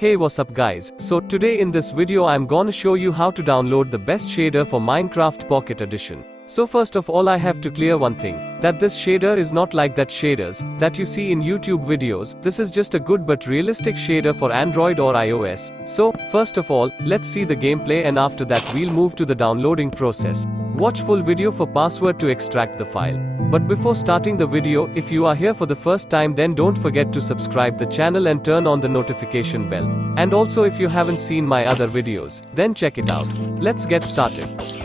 Hey, what's up guys? So today in this video I'm gonna show you how to download the best shader for Minecraft Pocket Edition. So first of all I have to clear one thing, that this shader is not like that shaders that you see in YouTube videos. This is just a good but realistic shader for Android or iOS. So, first of all, let's see the gameplay and after that we'll move to the downloading process. Watch full video for password to extract the file. But before starting the video, if you are here for the first time then don't forget to subscribe the channel and turn on the notification bell. And also if you haven't seen my other videos, then check it out. Let's get started.